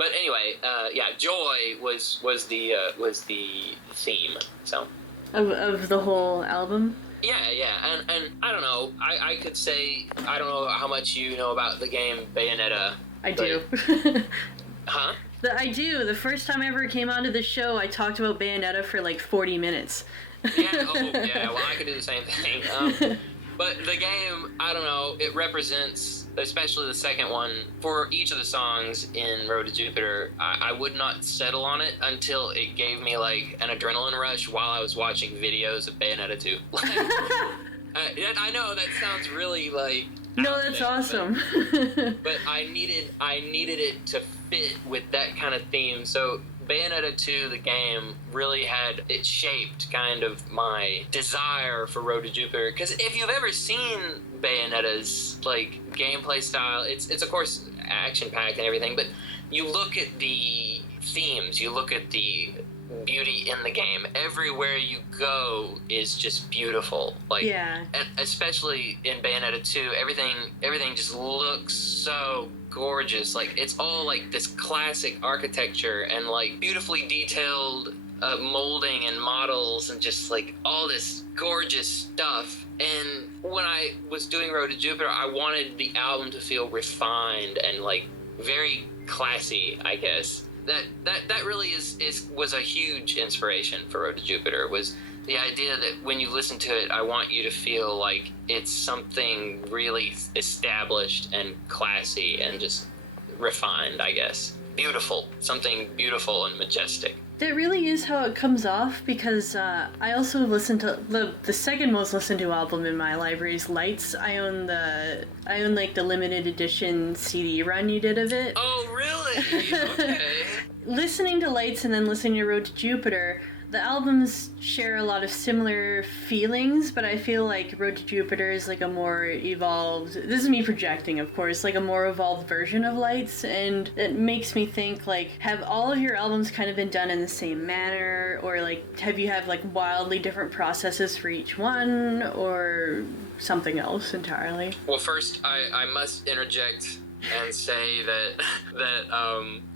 But anyway, Joy was the theme. So of the whole album. Yeah, and I don't know. I could say I don't know how much you know about the game Bayonetta. I do. Huh? I do. The first time I ever came onto the show, I talked about Bayonetta for like 40 minutes. Yeah. Well, I could do the same thing. But the game, I don't know. It represents, especially the second one, for each of the songs in Road to Jupiter. I would not settle on it until it gave me like an adrenaline rush while I was watching videos of Bayonetta 2. I know that sounds really like. No, that's awesome. But I needed it to fit with that kind of theme. So Bayonetta 2, the game, really it shaped kind of my desire for Road to Jupiter. Because if you've ever seen Bayonetta's like gameplay style, it's of course action packed and everything, but you look at the themes, you look at the beauty in the game. Everywhere you go is just beautiful. Like, yeah. And especially in Bayonetta 2, everything just looks so gorgeous. Like, it's all like this classic architecture and like beautifully detailed molding and models and just like all this gorgeous stuff. And when I was doing Road to Jupiter, I wanted the album to feel refined and like very classy, I guess. That really was a huge inspiration for Road to Jupiter, was the idea that when you listen to it, I want you to feel like it's something really established and classy and just refined, I guess. Beautiful. Something beautiful and majestic. That really is how it comes off, because I also listened to the second most listened to album in my library is Lights. I own like the limited edition CD run you did of it. Oh, really? Okay. Listening to Lights and then listening to Road to Jupiter, the albums share a lot of similar feelings, but I feel like Road to Jupiter is like a more evolved, this is me projecting of course, like a more evolved version of Lights, and it makes me think like, have all of your albums kind of been done in the same manner, or like have you have like wildly different processes for each one, or something else entirely? Well, first I must interject and say that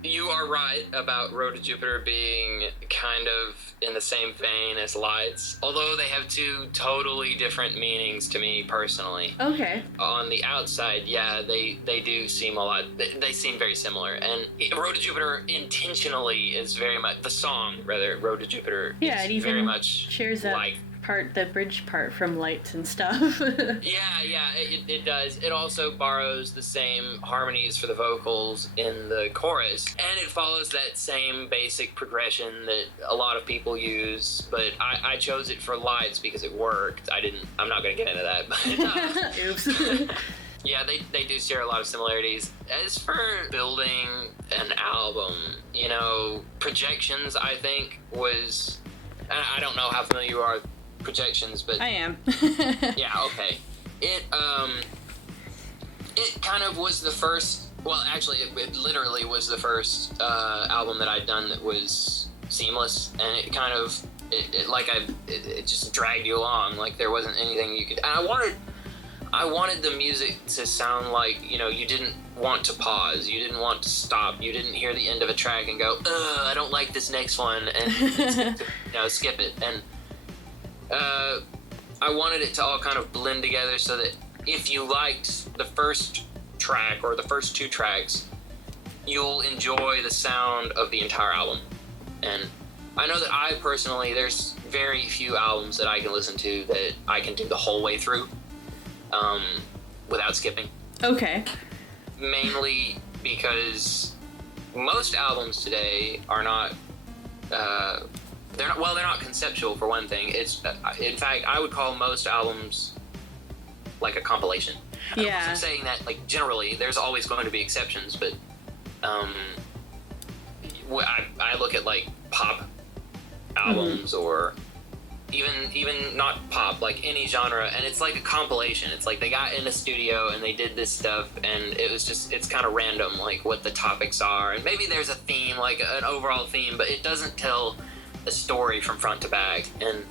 you are right about Road to Jupiter being kind of in the same vein as Lights, although they have two totally different meanings to me personally. Okay. On the outside, yeah, they do seem they seem very similar, and Road to Jupiter intentionally is very much, the song, rather, Road to Jupiter, yeah, it even very much shares that like part, the bridge part from Lights and stuff. it does. It also borrows the same harmonies for the vocals in the chorus, and it follows that same basic progression that a lot of people use, but I chose it for Lights because it worked. I'm not going to get into that, but Oops. yeah, they do share a lot of similarities. As for building an album, Projections, I think, was, I don't know how familiar you are with Projections, but I am. Yeah, okay. It kind of was the first, well, actually, it literally was the first album that I'd done that was seamless, and it kind of, it just dragged you along, like there wasn't anything you could, and I wanted the music to sound like, you didn't want to pause, you didn't want to stop, you didn't hear the end of a track and go, I don't like this next one, and skip it, and I wanted it to all kind of blend together so that if you liked the first track or the first two tracks, you'll enjoy the sound of the entire album. And I know that I personally, there's very few albums that I can listen to that I can do the whole way through without skipping. Okay. Mainly because most albums today are not they're not conceptual, for one thing. It's in fact, I would call most albums like a compilation. Yeah. I'm saying that, like, generally, there's always going to be exceptions, but I look at like pop albums, or even not pop, like any genre, and it's like a compilation. It's like they got in a studio and they did this stuff, and it's kind of random, like what the topics are, and maybe there's a theme, like an overall theme, but it doesn't tell a story from front to back. And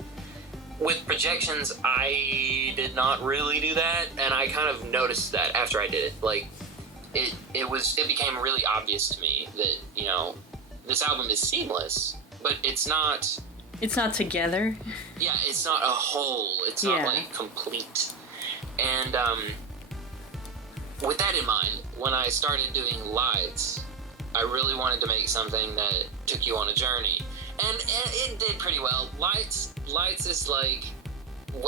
with Projections, I did not really do that, and I kind of noticed that after I did it. Like, it became really obvious to me that, you know, this album is seamless, but it's not together. Yeah, it's not a whole. It's not like complete. And with that in mind, when I started doing Lights, I really wanted to make something that took you on a journey, and it did pretty well. Lights is like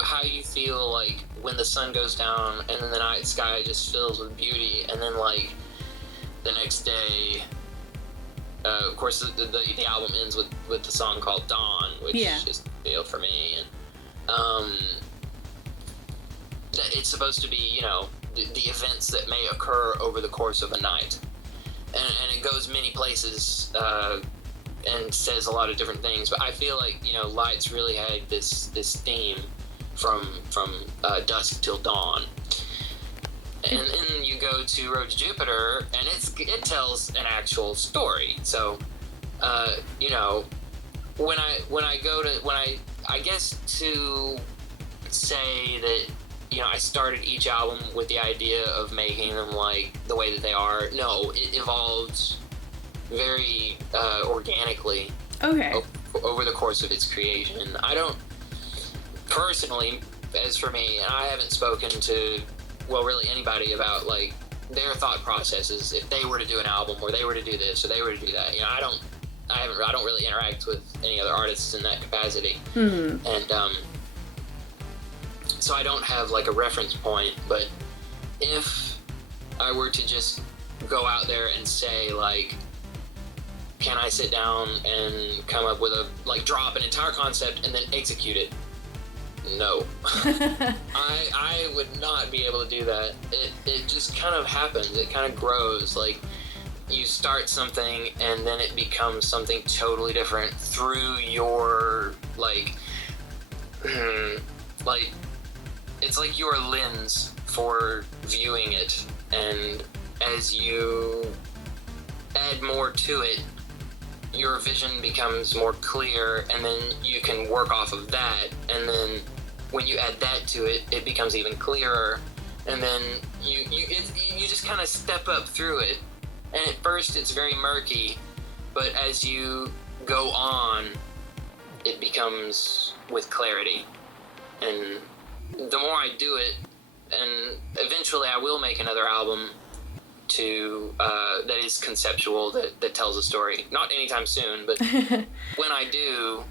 how you feel like when the sun goes down and then the night sky just fills with beauty, and then like the next day, of course the album ends with the song called Dawn, which is a deal for me. And it's supposed to be, you know, the events that may occur over the course of a night, and it goes many places and says a lot of different things. But I feel like, you know, Lights really had this theme from dusk till dawn. And then you go to Road to Jupiter, and it tells an actual story. So, you know, when I guess to say that, you know, I started each album with the idea of making them like the way that they are. No, it evolved very organically. Okay. Over the course of its creation. I don't personally, as for me, and I haven't spoken to, well, really anybody about like their thought processes if they were to do an album, or they were to do this, or they were to do that. You know, I don't really interact with any other artists in that capacity. Mm-hmm. And so I don't have like a reference point. But if I were to just go out there and say like, can I sit down and come up with drop an entire concept and then execute it? No. I would not be able to do that. It just kind of happens. It kind of grows. Like, you start something and then it becomes something totally different through your, it's like your lens for viewing it. And as you add more to it, your vision becomes more clear, and then you can work off of that, and then when you add that to it, it becomes even clearer, and then you just kind of step up through it. And at first it's very murky, but as you go on, it becomes with clarity. And the more I do it, and eventually I will make another album that is conceptual, that tells a story. Not anytime soon, but when I do,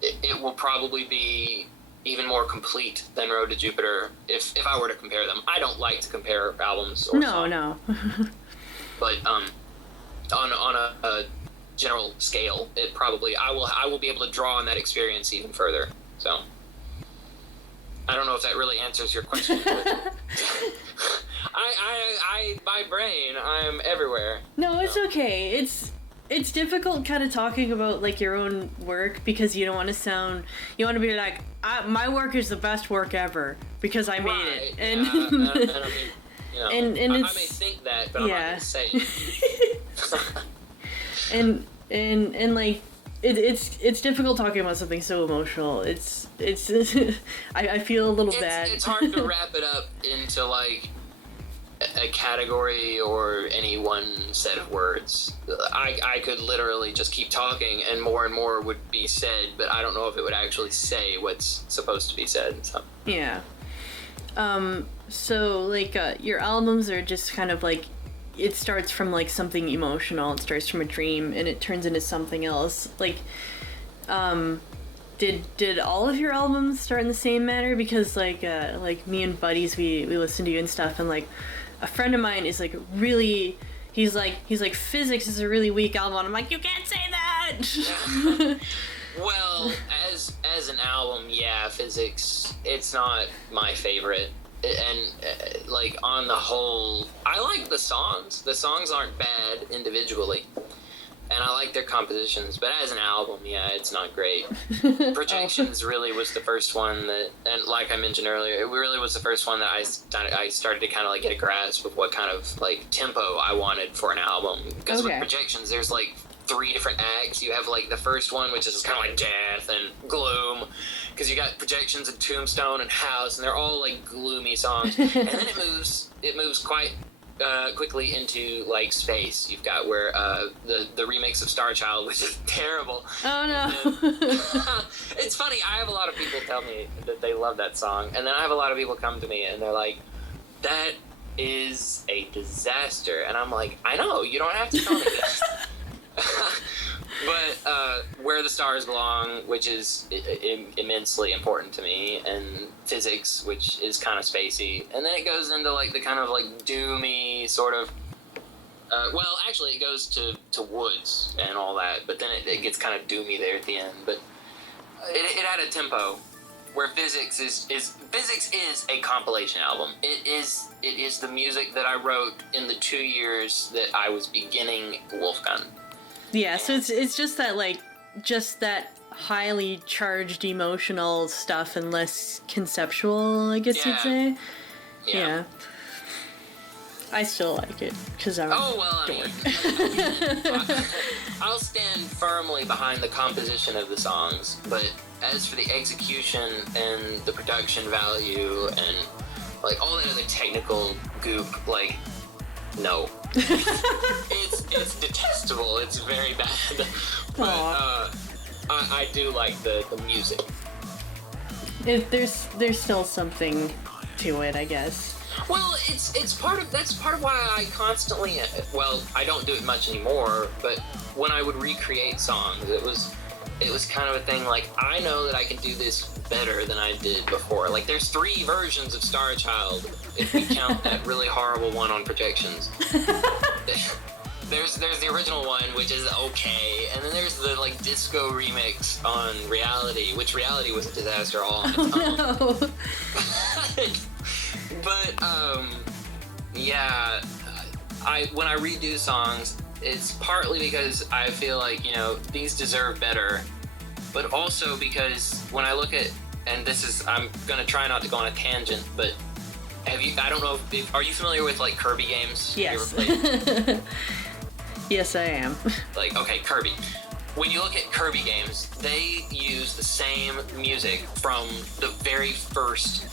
it will probably be even more complete than Road to Jupiter if I were to compare them. I don't like to compare albums or songs. No. But on a general scale, it probably I will be able to draw on that experience even further. So I don't know if that really answers your question. But my brain, I'm everywhere. No, it's okay. It's difficult kind of talking about like your own work, because you want to be like, my work is the best work ever because I made it. And I mean, you know, and I it's, may think that, but I'm not going to say it. and like it's difficult talking about something so emotional. It's I feel a little bad. It's hard to wrap it up into like a category or any one set of words. I could literally just keep talking and more would be said, but I don't know if it would actually say what's supposed to be said. So. Yeah. So like your albums are just kind of like, it starts from like something emotional, it starts from a dream and it turns into something else. Like did all of your albums start in the same manner? Because like me and buddies, we listen to you and stuff, and like a friend of mine is like really, he's like Physics is a really weak album, and I'm like, you can't say that. Well, as an album, yeah, Physics, it's not my favorite. And like on the whole, I like the songs. The songs aren't bad individually, and I like their compositions. But as an album, yeah, it's not great. Projections really was the first one that, and like I mentioned earlier, it really was the first one that I started to kind of like get a grasp of what kind of like tempo I wanted for an album. Because with Projections, there's like 3 different acts. You have like the first one, which is kind of like death and gloom, because you got Projections and Tombstone and House, and they're all like gloomy songs. And then it moves quite quickly into like space. You've got where the remix of Star Child, which is terrible. Oh no. It's funny. I have a lot of people tell me that they love that song, and then I have a lot of people come to me and they're like, "That is a disaster," and I'm like, "I know. You don't have to tell me this." But Where the Stars Belong, which is immensely important to me, and Physics, which is kind of spacey, and then it goes into like the kind of like doomy sort of well, actually it goes to Woods and all that, but then it gets kind of doomy there at the end. But it had a tempo where Physics is a compilation album. It is the music that I wrote in the 2 years that I was beginning Wolfgun. Yeah, so it's just that highly charged emotional stuff and less conceptual, I guess you'd say. Yeah. I still like it because I'm I mean, I'll stand firmly behind the composition of the songs, but as for the execution and the production value and like all that other technical goop, like, no. It's detestable. It's very bad. But I do like the music. There's still something to it, I guess. Well, that's part of why I constantly, well, I don't do it much anymore, but when I would recreate songs, it was kind of a thing like, I know that I can do this better than I did before. Like, there's 3 versions of Star Child if we count that really horrible one on Projections. There's the original one, which is okay, and then there's the like disco remix on Reality, which Reality was a disaster all on its own. No. But yeah, when I redo songs, it's partly because I feel like, you know, these deserve better, but also because when I look at, and I'm gonna try not to go on a tangent, but I don't know are you familiar with like Kirby games? Yes. Have you ever played? Yes, I am. Like, okay, Kirby. When you look at Kirby games, they use the same music from the very first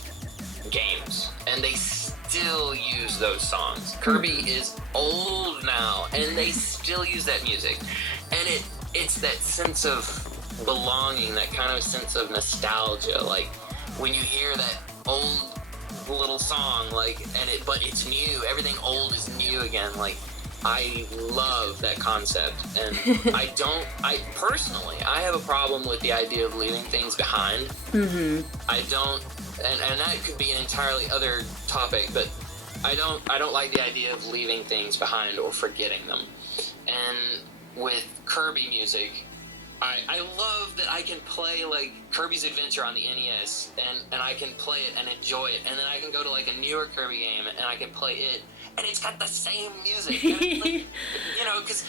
games, and they still use those songs. Kirby is old now, and they still use that music, and it's that sense of belonging, that kind of sense of nostalgia. Like when you hear that old little song, like, but it's new. Everything old is new again. Like, I love that concept, and I personally have a problem with the idea of leaving things behind. Mm-hmm. I don't. And that could be an entirely other topic, but I don't like the idea of leaving things behind or forgetting them. And with Kirby music, I love that I can play like Kirby's Adventure on the NES, and I can play it and enjoy it, and then I can go to like a newer Kirby game and I can play it, and it's got the same music. And it's like, you know, because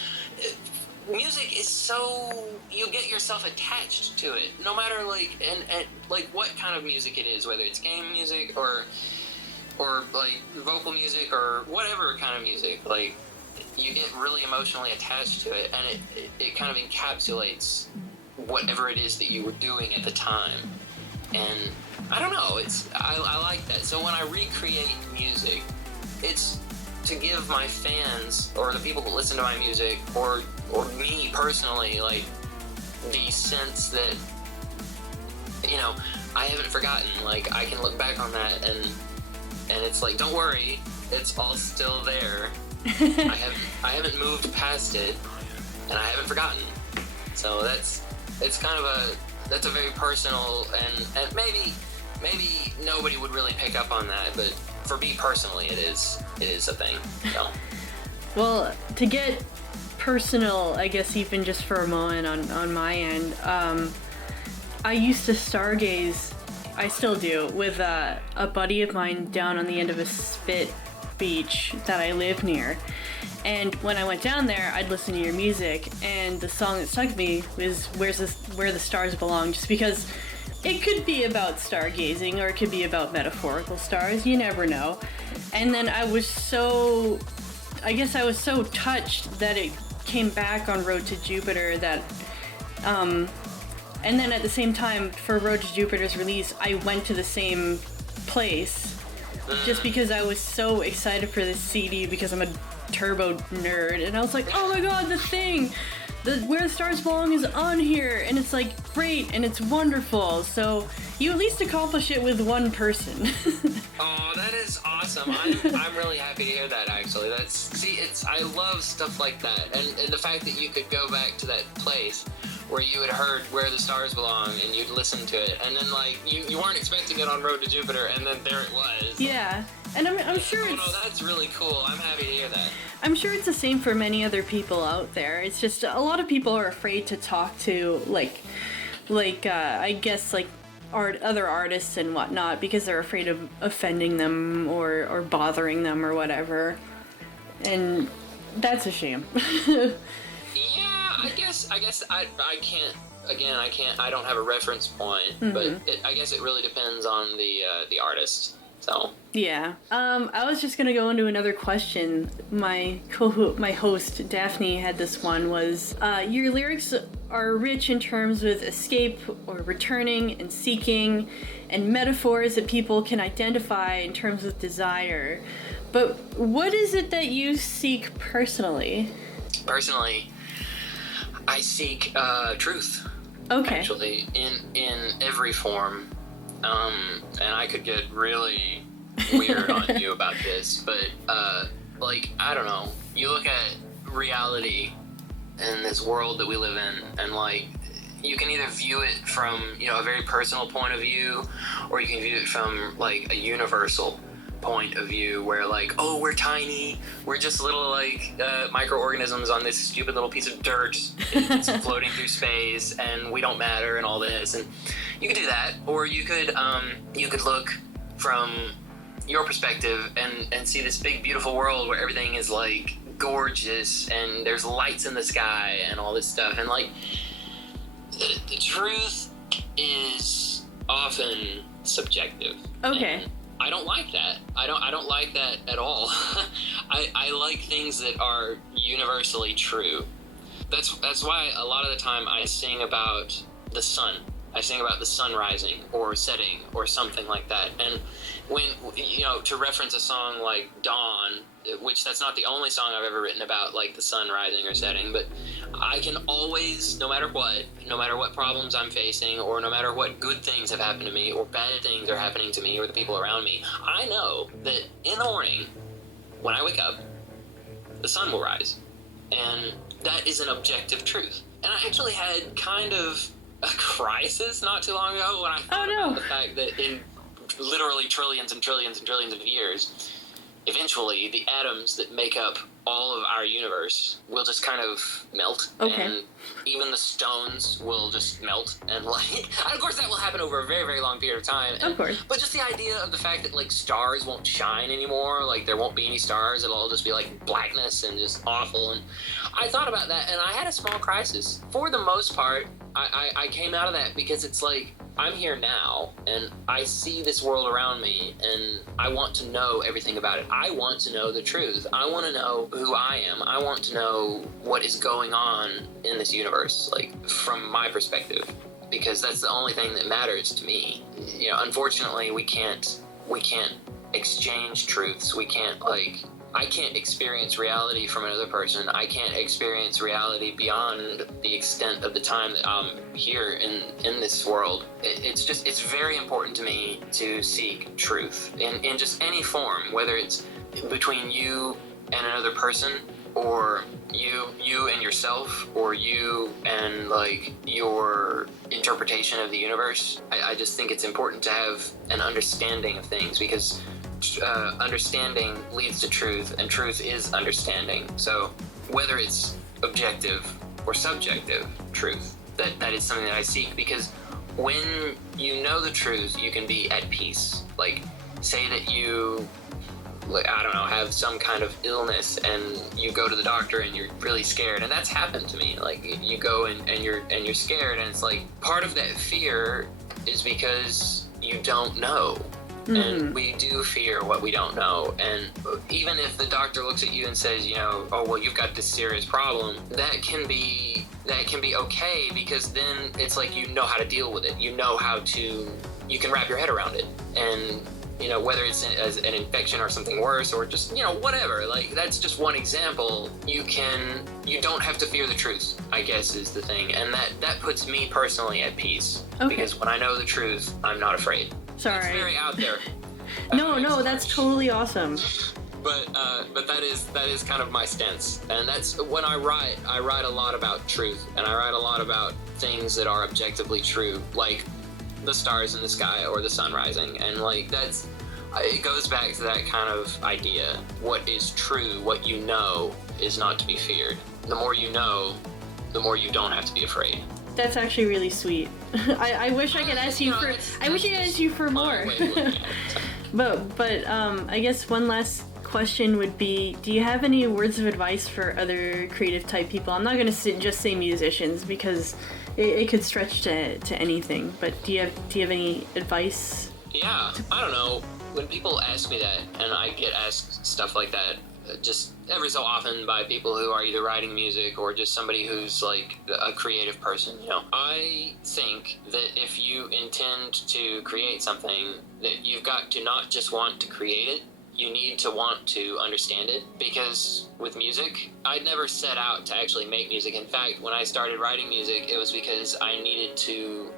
music is so, you get yourself attached to it, no matter like and like what kind of music it is, whether it's game music or like vocal music or whatever kind of music. Like, you get really emotionally attached to it, and it kind of encapsulates whatever it is that you were doing at the time. And I don't know, I like that. So when I recreate music, it's to give my fans or the people that listen to my music or me personally, like, the sense that, you know, I haven't forgotten. Like, I can look back on that and it's like, don't worry, it's all still there. I haven't moved past it, and I haven't forgotten. So that's a very personal, and maybe nobody would really pick up on that, but for me personally, it is a thing. So. Well, to get personal, I guess even just for a moment on my end, I used to stargaze. I still do, with a buddy of mine down on the end of a spit beach that I live near. And when I went down there, I'd listen to your music, and the song that stuck with me was Where the Stars Belong, just because it could be about stargazing or it could be about metaphorical stars, you never know. And then I was so touched that it came back on Road to Jupiter, that and then at the same time, for Road to Jupiter's release, I went to the same place just because I was so excited for this CD because I'm a Turbo nerd, and I was like, oh my god, the thing! Where the Stars Belong is on here, and it's like great, and it's wonderful. So you at least accomplish it with one person. Oh, that is awesome. I'm really happy to hear that, actually. I love stuff like that. And the fact that you could go back to that place where you had heard Where the Stars Belong and you'd listen to it, and then like you weren't expecting it on Road to Jupiter, and then there it was. Yeah. And I'm sure it's... Oh, no, that's really cool. I'm happy to hear that. I'm sure it's the same for many other people out there. It's just a lot of people are afraid to talk to, I guess, like, other artists and whatnot because they're afraid of offending them or bothering them or whatever. And that's a shame. Yeah, I guess I can't. Again, I don't have a reference point, but I guess it really depends on the artist. So. Yeah. I was just gonna go into another question. My host Daphne had this one was your lyrics are rich in terms with escape or returning and seeking and metaphors that people can identify in terms of desire. But what is it that you seek personally? Personally, I seek truth. Okay. Actually, in every form. And I could get really weird on you about this, but, I don't know, you look at reality in this world that we live in, and, like, you can either view it from, a very personal point of view, or you can view it from, like, a universal point of view where, like, oh, we're tiny, we're just little, like, microorganisms on this stupid little piece of dirt it's floating through space, and we don't matter, and all this, and you could do that, or you could look from your perspective and see this big, beautiful world where everything is, like, gorgeous, and there's lights in the sky, and all this stuff, and, like, the truth is often subjective. Okay. And I don't like that. I don't like that at all. I like things that are universally true. That's why a lot of the time I sing about the sun. I sing about the sun rising or setting or something like that. And when, to reference a song like Dawn, which that's not the only song I've ever written about, like the sun rising or setting, but I can always, no matter what problems I'm facing, or no matter what good things have happened to me or bad things are happening to me or the people around me, I know that in the morning, when I wake up, the sun will rise. And that is an objective truth. And I actually had kind of a crisis not too long ago when I thought about the fact that in literally trillions and trillions and trillions of years, eventually the atoms that make up all of our universe will just kind of melt. Okay. And even the stones will just melt. And, like, of course that will happen over a very, very long period of time. And, of course. But just the idea of the fact that, like, stars won't shine anymore, like, there won't be any stars, it'll all just be, like, blackness and just awful. And I thought about that, and I had a small crisis. For the most part, I came out of that because it's like, I'm here now, and I see this world around me, and I want to know everything about it. I want to know the truth. I want to know who I am. I want to know what is going on in this universe, like, from my perspective, because that's the only thing that matters to me. Unfortunately, we can't exchange truths. We can't, like, I can't experience reality from another person. I can't experience reality beyond the extent of the time that I'm here in this world. It's very important to me to seek truth in just any form, whether it's between you and another person, or you and yourself, or you and, like, your interpretation of the universe. I just think it's important to have an understanding of things, because understanding leads to truth, and truth is understanding. So whether it's objective or subjective truth, that is something that I seek, because when you know the truth, you can be at peace. Like, say that you, like, I don't know, have some kind of illness, and you go to the doctor and you're really scared, and that's happened to me. Like, you go and you're scared, and it's like, part of that fear is because you don't know. Mm-hmm. And we do fear what we don't know. And even if the doctor looks at you and says, oh, well, you've got this serious problem, that can be okay, because then it's like, you know how to deal with it. You can wrap your head around it. And whether it's as an infection or something worse, or just, whatever. Like, that's just one example. You don't have to fear the truth, I guess, is the thing. And that puts me personally at peace. Okay. Because when I know the truth, I'm not afraid. Sorry. It's very out there. No, that's totally awesome. But that is kind of my stance. And that's when I write a lot about truth, and I write a lot about things that are objectively true, like the stars in the sky or the sun rising. And like, it goes back to that kind of idea. What is true, what you know, is not to be feared. The more you know, the more you don't have to be afraid. That's actually really sweet. I wish I could ask you for. I wish I could ask you for more. But I guess one last question would be: do you have any words of advice for other creative type people? I'm not gonna just say musicians, because it could stretch to anything. But do you have any advice? Yeah, I don't know. When people ask me that, and I get asked stuff like that, just every so often by people who are either writing music or just somebody who's like a creative person, I think that if you intend to create something, that you've got to not just want to create it, you need to want to understand it. Because with music, I'd never set out to actually make music. In fact, when I started writing music, it was because I needed to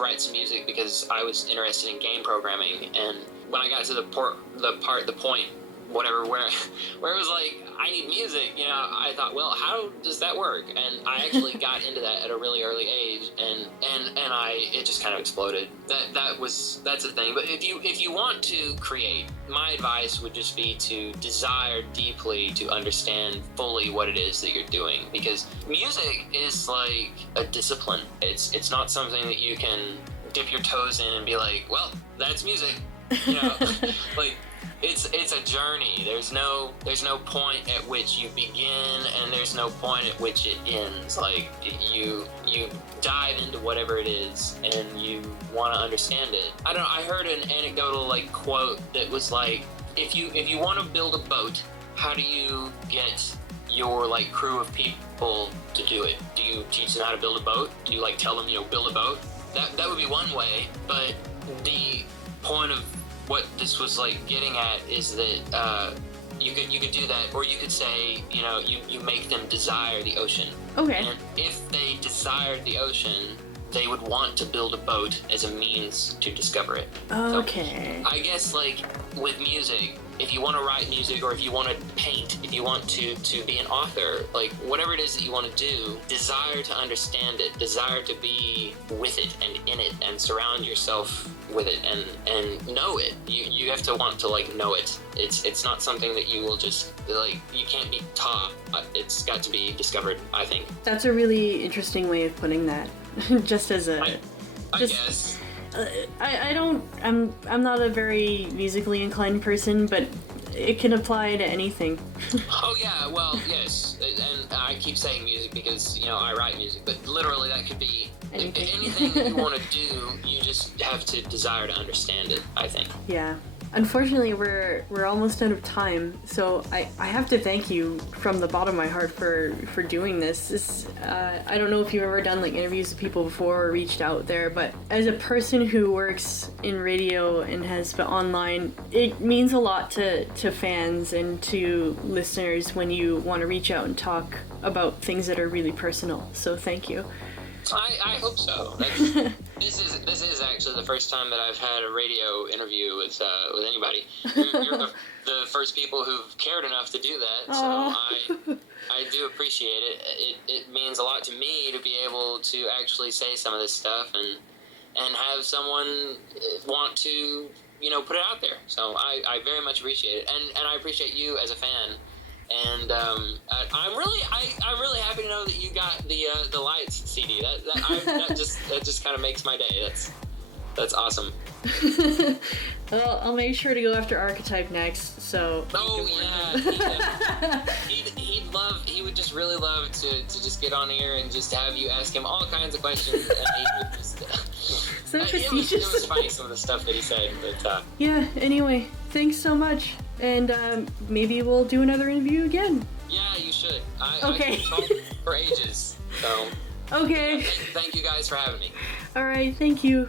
write some music because I was interested in game programming. And when I got to the point, whatever, where it was like, I need music, I thought, well, how does that work? And I actually got into that at a really early age, and it just kind of exploded. That's the thing. But if you want to create, my advice would just be to desire deeply to understand fully what it is that you're doing, because music is like a discipline. It's not something that you can dip your toes in and be like, well, that's music. Like, it's a journey. There's no point at which you begin, and there's no point at which it ends. Like, you dive into whatever it is, and you want to understand it. I don't know, I heard an anecdotal like quote that was like, if you want to build a boat, how do you get your like crew of people to do it? Do you teach them how to build a boat? Do you like tell them, build a boat? That would be one way. But the point of what this was like getting at is that you could do that, or you could say, you make them desire the ocean. Okay. And if they desired the ocean, they would want to build a boat as a means to discover it. Okay. So, I guess like with music, if you want to write music, or if you want to paint, if you want to be an author, like whatever it is that you want to do, desire to understand it, desire to be with it and in it and surround yourself with it and know it. You have to want to like know it. It's not something that you will just like, you can't be taught. It's got to be discovered, I think. That's a really interesting way of putting that. Just as a I guess. I'm not a very musically inclined person, but it can apply to anything. Oh yeah, well, yes, and I keep saying music because I write music, but literally that could be anything that you want to do. You just have to desire to understand it, I think. Yeah. Unfortunately, we're almost out of time, so I have to thank you from the bottom of my heart for doing this. I don't know if you've ever done like interviews with people before or reached out there, but as a person who works in radio and has been online, it means a lot to fans and to listeners when you want to reach out and talk about things that are really personal. So thank you. I hope so. This is actually the first time that I've had a radio interview with anybody. You're the first people who've cared enough to do that, so I do appreciate it. It means a lot to me to be able to actually say some of this stuff and have someone want to put it out there. So I very much appreciate it, and I appreciate you as a fan. And I'm really happy to know that you got the Lights CD. That just kind of makes my day. That's awesome. Well, I'll make sure to go after Archetype next. So. Oh yeah. He would just really love to just get on here and just have you ask him all kinds of questions, and he would just. So it was funny, some of the stuff that he said, but. Yeah. Anyway, thanks so much. And maybe we'll do another interview again. Yeah, you should. Okay. I could talk for ages. So. Okay. Thank you guys for having me. All right. Thank you.